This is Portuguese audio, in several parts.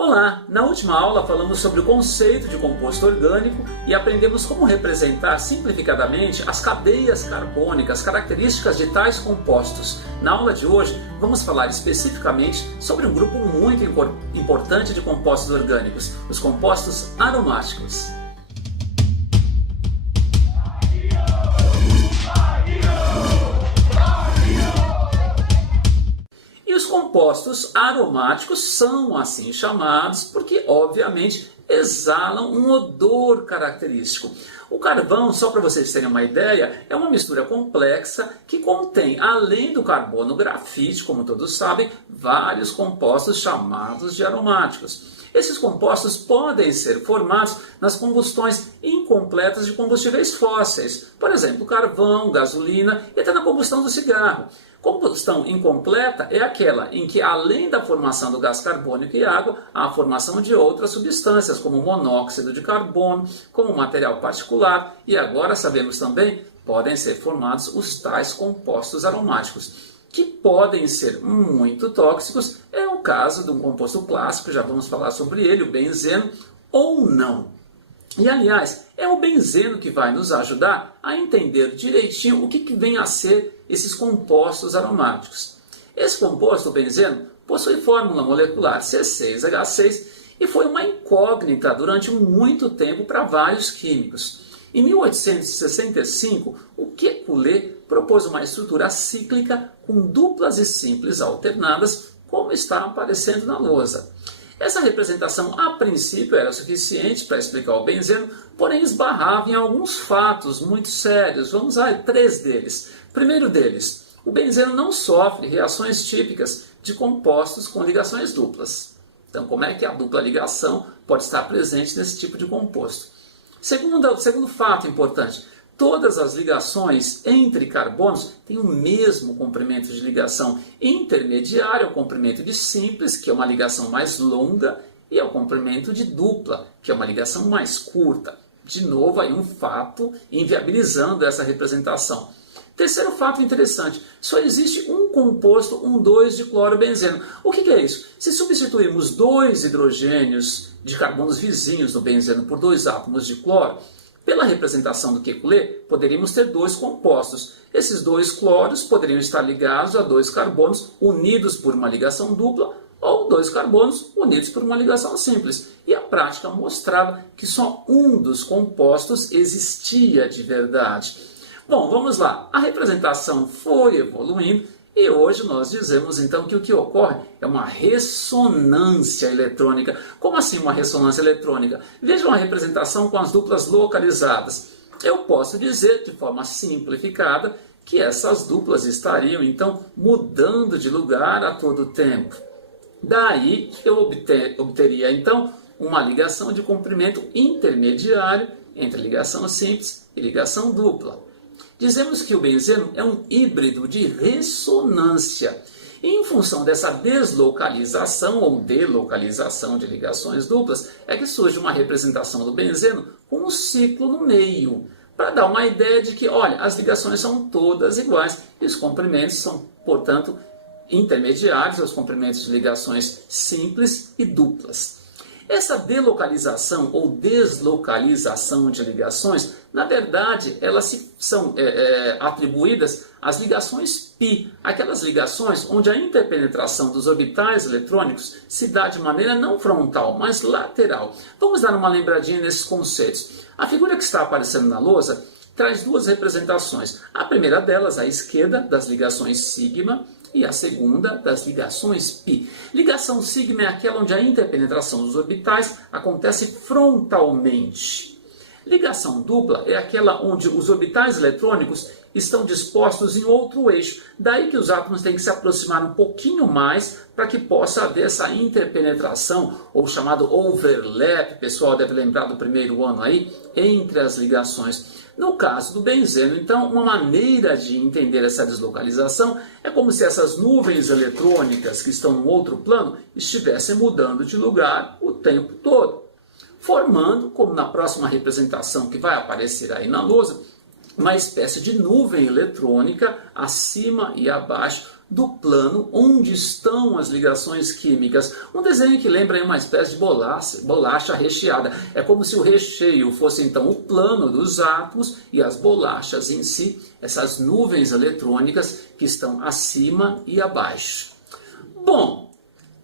Olá! Na última aula falamos sobre o conceito de composto orgânico e aprendemos como representar simplificadamente as cadeias carbônicas características de tais compostos. Na aula de hoje vamos falar especificamente sobre um grupo muito importante de compostos orgânicos, os compostos aromáticos. Os compostos aromáticos são assim chamados porque, obviamente, exalam um odor característico. O carvão, só para vocês terem uma ideia, é uma mistura complexa que contém, além do carbono grafite, como todos sabem, vários compostos chamados de aromáticos. Esses compostos podem ser formados nas combustões incompletas de combustíveis fósseis, por exemplo, carvão, gasolina e até na combustão do cigarro. Combustão incompleta é aquela em que, além da formação do gás carbônico e água, há a formação de outras substâncias, como monóxido de carbono, como material particular, e agora sabemos também, podem ser formados os tais compostos aromáticos, que podem ser muito tóxicos. É o caso de um composto clássico, já vamos falar sobre ele, o benzeno, ou não. E, aliás, é o benzeno que vai nos ajudar a entender direitinho o que vem a ser esses compostos aromáticos. Esse composto, o benzeno, possui fórmula molecular C6H6 e foi uma incógnita durante muito tempo para vários químicos. Em 1865, o Kekulé propôs uma estrutura cíclica com duplas e simples alternadas, como está aparecendo na lousa. Essa representação, a princípio, era suficiente para explicar o benzeno, porém esbarrava em alguns fatos muito sérios. Vamos a três deles. Primeiro deles, o benzeno não sofre reações típicas de compostos com ligações duplas. Então, como é que a dupla ligação pode estar presente nesse tipo de composto? Segundo fato importante, todas as ligações entre carbonos têm o mesmo comprimento de ligação intermediário ao comprimento de simples, que é uma ligação mais longa, e ao comprimento de dupla, que é uma ligação mais curta. De novo, aí um fato inviabilizando essa representação. Terceiro fato interessante, só existe um composto 1,2 de clorobenzeno. O que é isso? Se substituirmos dois hidrogênios de carbonos vizinhos do benzeno por dois átomos de cloro, pela representação do Kekulé, poderíamos ter dois compostos. Esses dois cloros poderiam estar ligados a dois carbonos unidos por uma ligação dupla ou dois carbonos unidos por uma ligação simples. E a prática mostrava que só um dos compostos existia de verdade. Bom, vamos lá. A representação foi evoluindo e hoje nós dizemos então que o que ocorre é uma ressonância eletrônica. Como assim uma ressonância eletrônica? Vejam a representação com as duplas localizadas. Eu posso dizer de forma simplificada que essas duplas estariam então mudando de lugar a todo tempo. Daí eu obteria então uma ligação de comprimento intermediário entre ligação simples e ligação dupla. Dizemos que o benzeno é um híbrido de ressonância. E em função dessa deslocalização ou delocalização de ligações duplas, é que surge uma representação do benzeno com um ciclo no meio, para dar uma ideia de que, olha, as ligações são todas iguais e os comprimentos são, portanto, intermediários aos comprimentos de ligações simples e duplas. Essa delocalização ou deslocalização de ligações, na verdade, elas são atribuídas às ligações π, aquelas ligações onde a interpenetração dos orbitais eletrônicos se dá de maneira não frontal, mas lateral. Vamos dar uma lembradinha nesses conceitos. A figura que está aparecendo na lousa traz duas representações. A primeira delas, à esquerda, das ligações sigma, e a segunda das ligações π. Ligação sigma é aquela onde a interpenetração dos orbitais acontece frontalmente. Ligação dupla é aquela onde os orbitais eletrônicos estão dispostos em outro eixo. Daí que os átomos têm que se aproximar um pouquinho mais para que possa haver essa interpenetração, ou chamado overlap, o pessoal deve lembrar do primeiro ano aí, entre as ligações. No caso do benzeno, então, uma maneira de entender essa deslocalização é como se essas nuvens eletrônicas que estão no outro plano estivessem mudando de lugar o tempo todo, formando, como na próxima representação que vai aparecer aí na lousa, uma espécie de nuvem eletrônica acima e abaixo do plano onde estão as ligações químicas. Um desenho que lembra uma espécie de bolacha recheada. É como se o recheio fosse então o plano dos átomos e as bolachas em si, essas nuvens eletrônicas que estão acima e abaixo. Bom,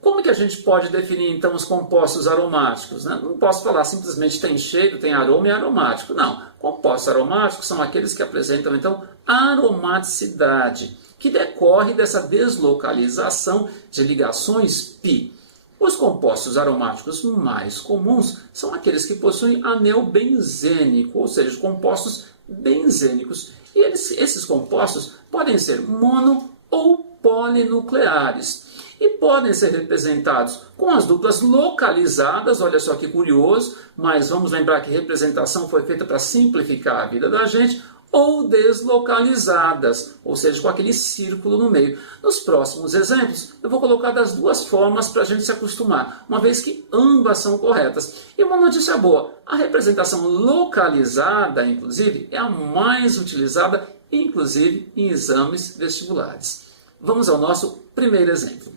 como que a gente pode definir então os compostos aromáticos, né? Não posso falar simplesmente tem cheiro, tem aroma e aromático. Não, compostos aromáticos são aqueles que apresentam então aromaticidade, que decorre dessa deslocalização de ligações π. Os compostos aromáticos mais comuns são aqueles que possuem anel benzênico, ou seja, compostos benzênicos. E esses compostos podem ser mono ou polinucleares. E podem ser representados com as duplas localizadas, olha só que curioso, mas vamos lembrar que representação foi feita para simplificar a vida da gente, ou deslocalizadas, ou seja, com aquele círculo no meio. Nos próximos exemplos, eu vou colocar das duas formas para a gente se acostumar, uma vez que ambas são corretas. E uma notícia boa, a representação localizada, inclusive, é a mais utilizada, inclusive, em exames vestibulares. Vamos ao nosso primeiro exemplo.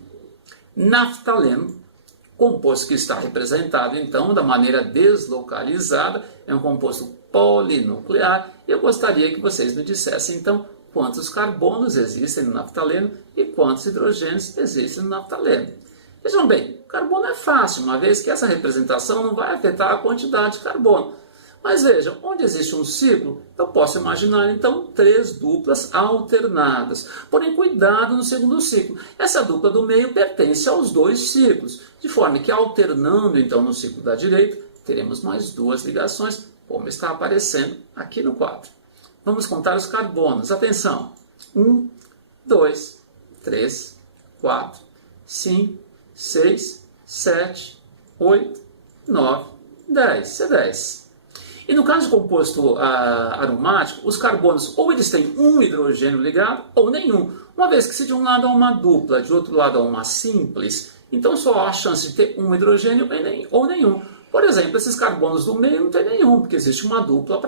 Naftaleno, composto que está representado, então, da maneira deslocalizada, é um composto polinuclear. E eu gostaria que vocês me dissessem, então, quantos carbonos existem no naftaleno e quantos hidrogênios existem no naftaleno. Vejam bem, carbono é fácil, uma vez que essa representação não vai afetar a quantidade de carbono. Mas vejam, onde existe um ciclo, eu posso imaginar então 3 duplas alternadas. Porém, cuidado no segundo ciclo. Essa dupla do meio pertence aos 2 ciclos, de forma que alternando então no ciclo da direita, teremos mais 2 ligações, como está aparecendo aqui no quadro. Vamos contar os carbonos. Atenção! 1, 2, 3, 4, 5, 6, 7, 8, 9, 10. C10. E no caso de composto aromático, os carbonos ou eles têm um hidrogênio ligado ou nenhum. Uma vez que se de um lado há uma dupla, de outro lado há uma simples, então só há chance de ter um hidrogênio ou nenhum. Por exemplo, esses carbonos do meio não tem nenhum, porque existe uma dupla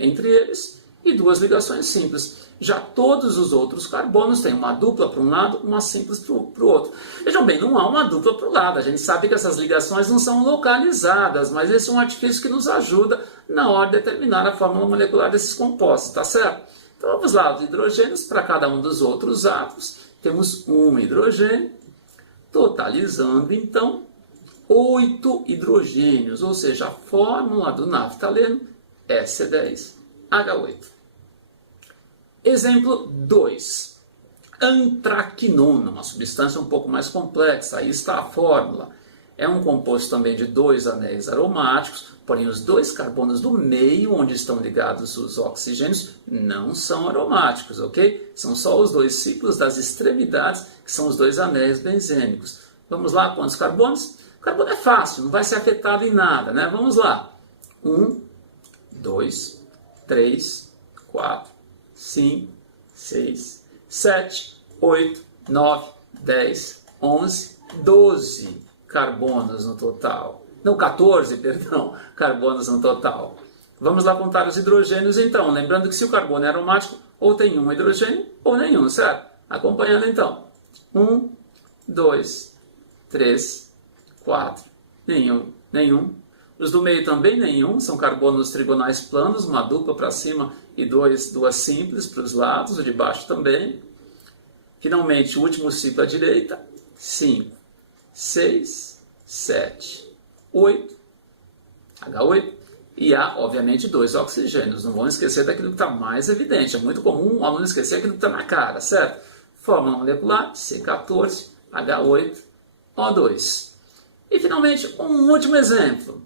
entre eles e 2 ligações simples. Já todos os outros carbonos têm uma dupla para um lado, uma simples para o outro. Vejam bem, não há uma dupla para o lado. A gente sabe que essas ligações não são localizadas, mas esse é um artifício que nos ajuda na hora de determinar a fórmula molecular desses compostos, tá certo? Então vamos lá, os hidrogênios para cada um dos outros átomos. Temos um hidrogênio, totalizando então 8 hidrogênios, ou seja, a fórmula do naftaleno é C10H8. Exemplo 2. Antraquinona, uma substância um pouco mais complexa. Aí está a fórmula. É um composto também de 2 anéis aromáticos, porém os 2 carbonos do meio, onde estão ligados os oxigênios, não são aromáticos, ok? São só os 2 ciclos das extremidades, que são os 2 anéis benzênicos. Vamos lá, quantos carbonos? O carbono é fácil, não vai ser afetado em nada, né? Vamos lá. 1, 2, 3, 4, 5, 6, 7, 8, 9, 10, 11, 12 carbonos no total. Não, 14, perdão, carbonos no total. Vamos lá contar os hidrogênios então. Lembrando que se o carbono é aromático, ou tem um hidrogênio ou nenhum, certo? Acompanhando então. 1, 2, 3, 4, nenhum. Os do meio também nenhum, são carbonos trigonais planos, uma dupla para cima e 2 simples para os lados, o de baixo também. Finalmente, o último ciclo à direita, 5, 6, 7, 8, H8, e há, obviamente, 2 oxigênios. Não vamos esquecer daquilo que está mais evidente. É muito comum o aluno esquecer aquilo que está na cara, certo? Fórmula molecular, C14, H8, O2. E, finalmente, um último exemplo.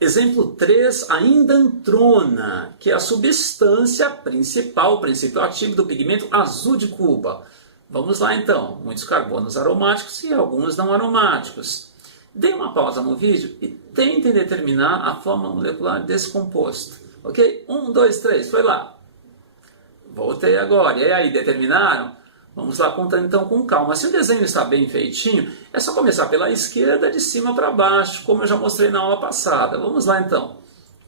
Exemplo 3, a indantrona, que é a substância principal, o princípio ativo do pigmento azul de Cuba. Vamos lá então, muitos carbonos aromáticos e alguns não aromáticos. Dê uma pausa no vídeo e tentem determinar a fórmula molecular desse composto. Ok? 1, 2, 3, foi lá. Voltei agora. E aí, determinaram? Vamos lá contando então com calma. Se o desenho está bem feitinho, é só começar pela esquerda, de cima para baixo, como eu já mostrei na aula passada. Vamos lá então.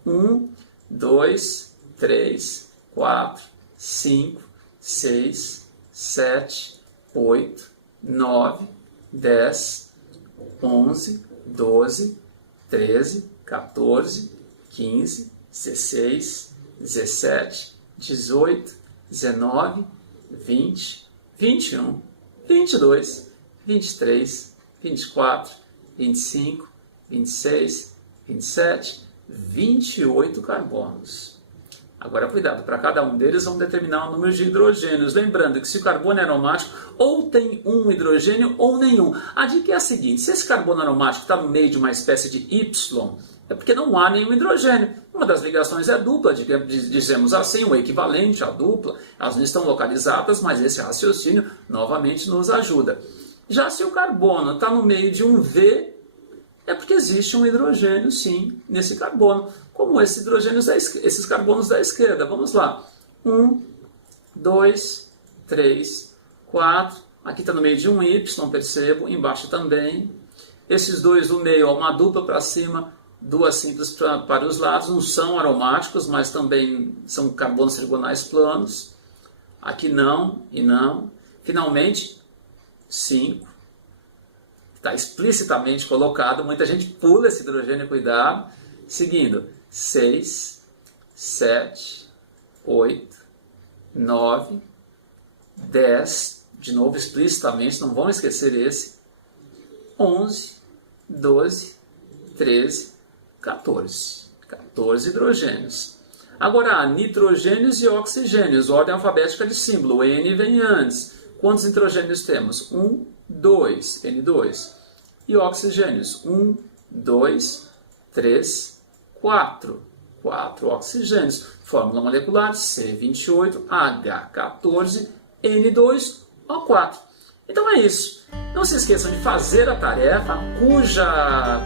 1, 2, 3, 4, 5, 6, 7, 8, 9, 10, 11, 12, 13, 14, 15, 16, 17, 18, 19, 20, 21, 22, 23, 24, 25, 26, 27, 28 carbonos. Agora, cuidado, para cada um deles vamos determinar o número de hidrogênios. Lembrando que se o carbono é aromático, ou tem um hidrogênio ou nenhum. A dica é a seguinte: se esse carbono aromático está no meio de uma espécie de Y, é porque não há nenhum hidrogênio. Uma das ligações é dupla, dizemos assim, o equivalente à dupla. Elas não estão localizadas, mas esse raciocínio novamente nos ajuda. Já se o carbono está no meio de um V, é porque existe um hidrogênio, sim, nesse carbono, como esses carbonos da esquerda. Vamos lá. 1, 2, 3, 4. Aqui está no meio de um Y, percebo. Embaixo também. Esses dois do meio, uma dupla para cima, duas simples para os lados. Não são aromáticos, mas também são carbonos trigonais planos. Aqui não e não. Finalmente, 5. Está explicitamente colocado, muita gente pula esse hidrogênio, cuidado. Seguindo, 6, 7, 8, 9, 10, de novo explicitamente, não vão esquecer esse, 11, 12, 13, 14. 14 hidrogênios. Agora há nitrogênios e oxigênios, ordem alfabética de símbolo, o N vem antes. Quantos nitrogênios temos? 1, 2, N2. E oxigênios? 1, 2, 3, 4. 4 oxigênios. Fórmula molecular C28H14N2O4. Então é isso. Não se esqueçam de fazer a tarefa,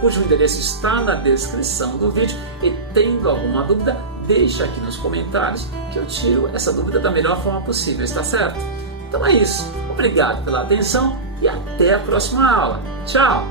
cujo endereço está na descrição do vídeo. E tendo alguma dúvida, deixa aqui nos comentários que eu tiro essa dúvida da melhor forma possível, está certo? Então é isso. Obrigado pela atenção e até a próxima aula. Tchau!